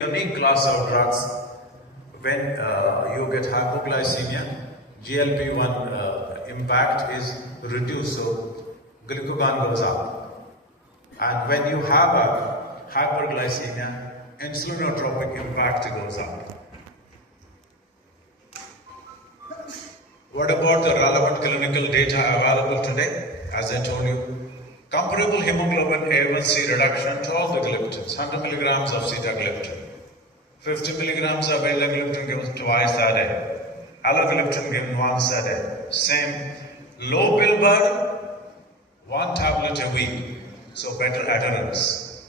Unique class of drugs when you get hypoglycemia, GLP-1 impact is reduced, so glucagon goes up. And when you have a hyperglycemia, insulinotropic impact goes up. What about the relevant clinical data available today? As I told you, comparable hemoglobin A1C reduction to all the gliptins, 100 milligrams of sitagliptin. 50 milligrams of elagliptin given twice a day. Elagliptin given once a day. Same low pill burden, 1 tablet a week. So better adherence.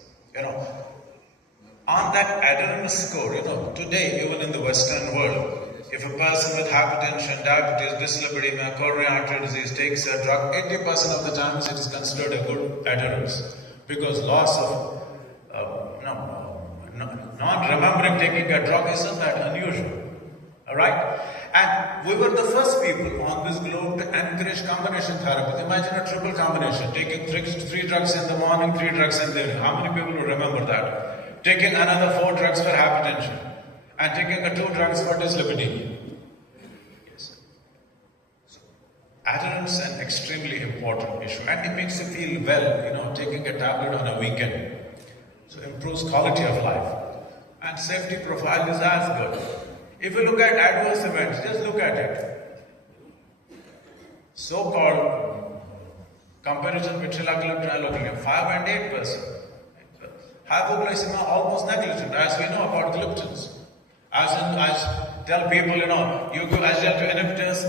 On that adherence score, today even in the Western world, if a person with hypertension, diabetes, dyslipidemia, coronary artery disease takes a drug, 80% of the times it is considered a good adherence because loss of not remembering taking a drug isn't that unusual. Alright? And we were the first people on this globe to encourage combination therapy. Imagine a triple combination, taking three drugs in the morning, 3 drugs in the evening. How many people will remember that? Taking another 4 drugs for hypertension and taking 2 drugs for dyslipidemia. Yes. So, adherence is an extremely important issue and it makes you feel well, taking a tablet on a weekend. So improves quality of life. And safety profile is as good. If you look at adverse events, just look at it. So-called comparison with Trelagliptin looking at 5 and 8%. Hypoglycemia almost negligent, as we know about gliptins. As I tell people, you go SGLT inhibitors,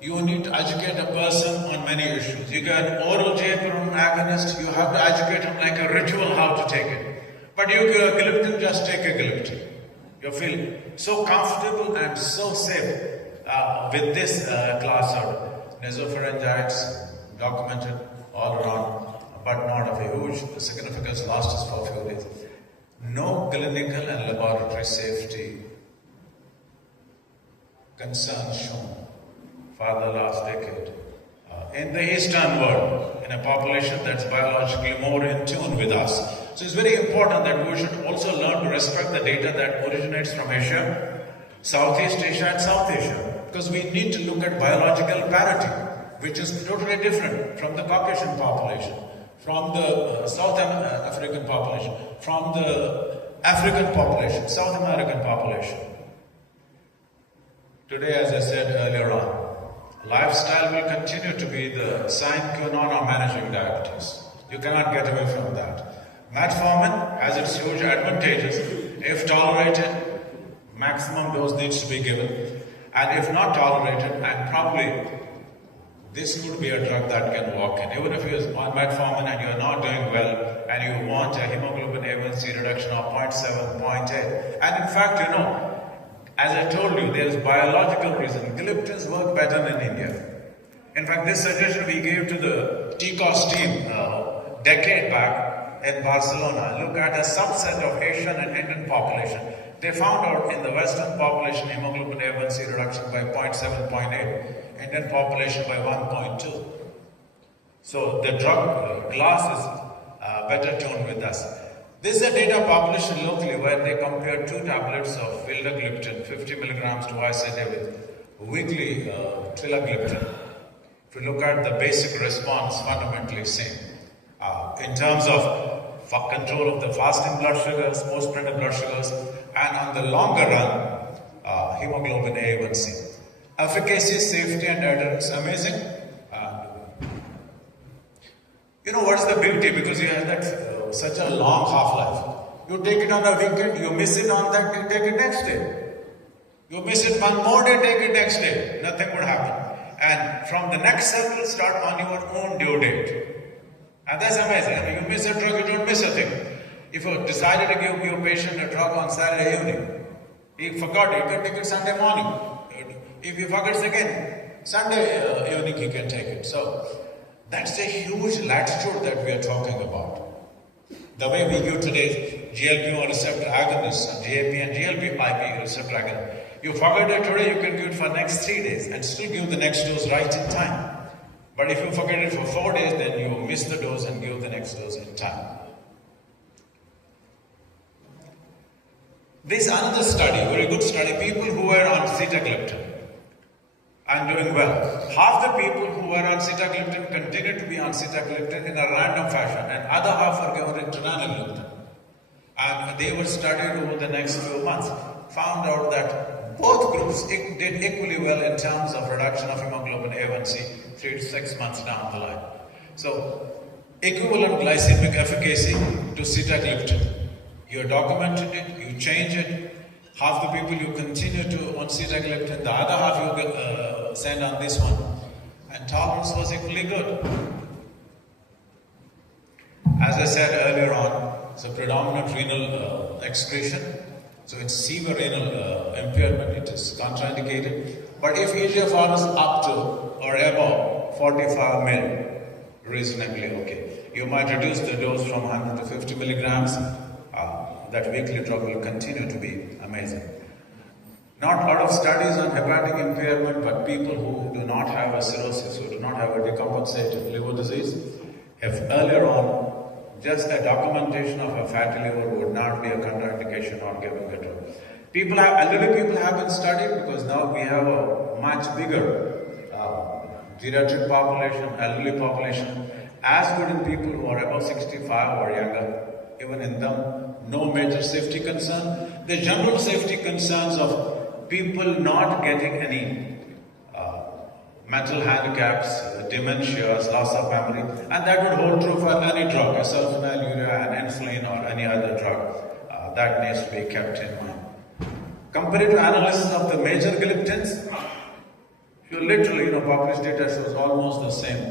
you need to educate a person on many issues. You get oral GLP-1 agonist, you have to educate him like a ritual how to take it. But you give a gliptin, just take a gliptin. You feel so comfortable and so safe with this class of nasopharyngitis, documented all around, but not of a huge significance, lasts us for a few days. No clinical and laboratory safety concerns shown for the last decade. In the Eastern world, in a population that's biologically more in tune with us. So it's very important that we should also learn to respect the data that originates from Asia, Southeast Asia and South Asia. Because we need to look at biological parity, which is totally different from the Caucasian population, from the South African population, from the African population, South American population. Today, as I said earlier on, lifestyle will continue to be the sine qua non of managing diabetes. You cannot get away from that. Metformin has its huge advantages. If tolerated, maximum dose needs to be given. And if not tolerated, and probably this could be a drug that can walk in. Even if you're on metformin and you're not doing well, and you want a hemoglobin A1C reduction of 0.7, 0.8. And in fact, as I told you, there's biological reason. Gliptins work better in India. In fact, this suggestion we gave to the TCOS team a decade back in Barcelona. Look at a subset of Asian and Indian population. They found out in the Western population hemoglobin A1C reduction by 0.7, 0.8. Indian population by 1.2. So the drug class is better tuned with us. This is a data published locally where they compared 2 tablets of vildagliptin, 50 milligrams twice a day with weekly Trelagliptin. If you look at the basic response, fundamentally same. In terms of control of the fasting blood sugars, post-prandial blood sugars, and on the longer run, hemoglobin A1C. Efficacy, safety, and adherence, amazing. What's the beauty? Because you have that such a long half-life. You take it on a weekend, you miss it on that, you take it next day. You miss it one more day, take it next day. Nothing would happen. And from the next cycle, start on your own due date. And that's amazing. You miss a drug, you don't miss a thing. If you decided to give your patient a drug on Saturday evening, he forgot, you can take it Sunday morning. If he forgets again, Sunday evening he can take it. So that's a huge latitude that we are talking about. The way we give today GLP-1 receptor agonists, GAP and GLP-5 receptor agonists. You forget it today, you can give it for next 3 days and still give the next dose right in time. But if you forget it for 4 days, then you miss the dose and give the next dose in time. This another study, very good study, people who were on Sitagliptin and doing well. Half the people who were on Sitagliptin continue to be on Sitagliptin in a random fashion, and other half are given Trelagliptin. And they were studied over the next few months, found out that both groups did equally well in terms of reduction of hemoglobin A1C 3 to 6 months down the line. So, equivalent glycemic efficacy to Sitagliptin. You documented it, you change it. Half the people you continue to on Sitagliptin, the other half you send on this one. And tolerance was equally good. As I said earlier on, it's a predominant renal excretion. So in severe renal impairment, it is contraindicated. But if eGFR is up to or above 45 mil, reasonably okay. You might reduce the dose from 100 to 50 milligrams. That weekly drug will continue to be amazing. Not a lot of studies on hepatic impairment, but people who do not have a cirrhosis, who do not have a decompensated liver disease, if earlier on, just a documentation of a fatty liver would not be a contraindication on giving the drug. Elderly people have been studied because now we have a much bigger geriatric population, elderly population, as good in people who are above 65 or younger. Even in them, no major safety concern. The general safety concerns of people not getting any mental handicaps, dementias, loss of memory, and that would hold true for any drug, a sulfonylurea, an insulin, or any other drug. That needs to be kept in mind. Comparative analysis of the major gliptins, you literally, published data shows almost the same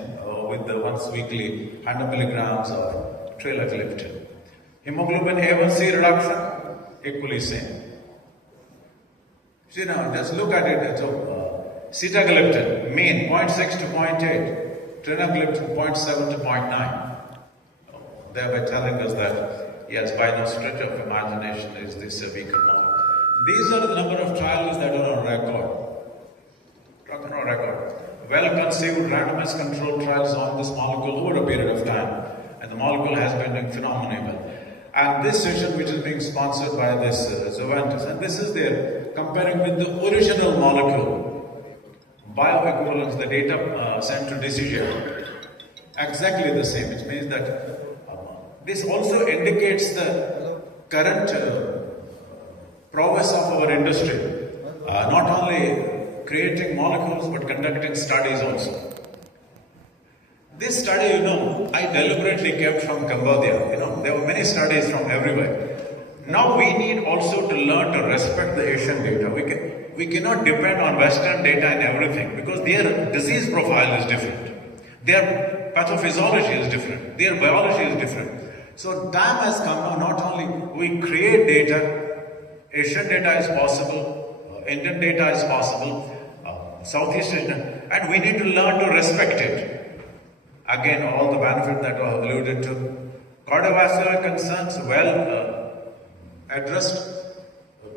with the once weekly 100 milligrams of Trelagliptin. Hemoglobin A1C reduction, equally same. See now, just look at it. So, Sitagliptin, mean 0.6 to 0.8, Trelagliptin 0.7 to 0.9. Thereby telling us that, yes, by no stretch of imagination is this a weaker model. These are the number of trials that are on record. Well-conceived, randomized controlled trials on this molecule over a period of time. And the molecule has been doing phenomenally well. And this session, which is being sponsored by this Zuventus, and this is there comparing with the original molecule, bioequivalence, the data sent to decision, exactly the same. Which means that this also indicates the current prowess of our industry, not only creating molecules but conducting studies also. This study, I deliberately kept from Cambodia. There were many studies from everywhere. Now we need also to learn to respect the Asian data. We cannot depend on Western data in everything because their disease profile is different. Their pathophysiology is different. Their biology is different. So time has come now, not only we create data, Asian data is possible, Indian data is possible, Southeast Asian, and we need to learn to respect it. Again, all the benefits that were alluded to. Cardiovascular concerns, addressed,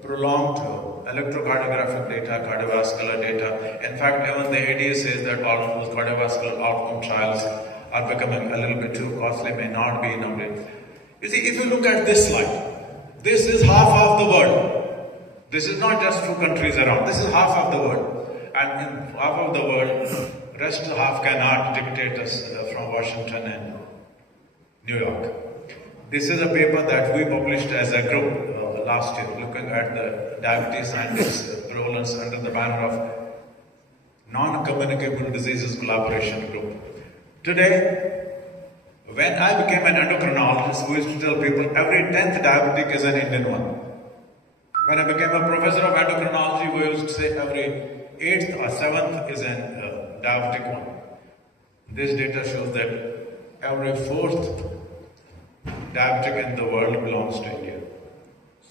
prolonged electrocardiographic data, cardiovascular data. In fact, even the ADA says that all those cardiovascular outcome trials are becoming a little bit too costly, may not be nowadays. You see, if you look at this slide, this is half of the world. This is not just 2 countries around, this is half of the world. And in half of the world, rest half cannot dictate us from Washington and New York. This is a paper that we published as a group last year, looking at the diabetes and its prevalence under the banner of Non-Communicable Diseases Collaboration Group. Today, when I became an endocrinologist, we used to tell people every 10th diabetic is an Indian one. When I became a professor of endocrinology, we used to say every 8th or 7th is an diabetic one. This data shows that every 4th diabetic in the world belongs to India.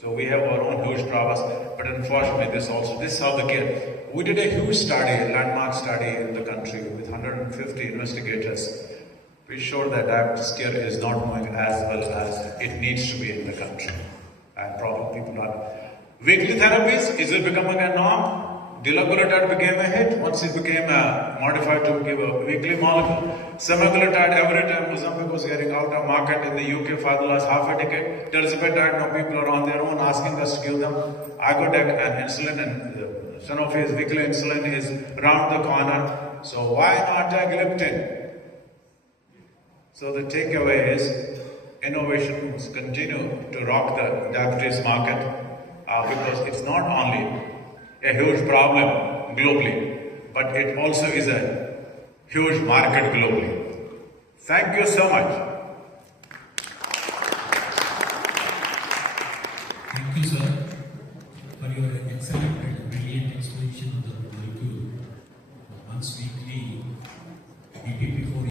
So we have our own huge prowess, but unfortunately this is how the case. We did a huge study, a landmark study in the country with 150 investigators. We showed that diabetes care is not going as well as it needs to be in the country. And probably people are. Weekly therapies, is it becoming a norm? Dulaglutide became a hit once it became modified to give a weekly molecule. Semaglutide, every time Ozempic was getting out of market in the UK for the last half a decade. Tirzepatide, now people are on their own asking us to give them Agodec and insulin, and Sanofi's weekly insulin is round the corner. So why not gliptin? So the takeaway is innovations continue to rock the diabetes market because it's not only a huge problem globally, but it also is a huge market globally. Thank you so much. Thank you, sir.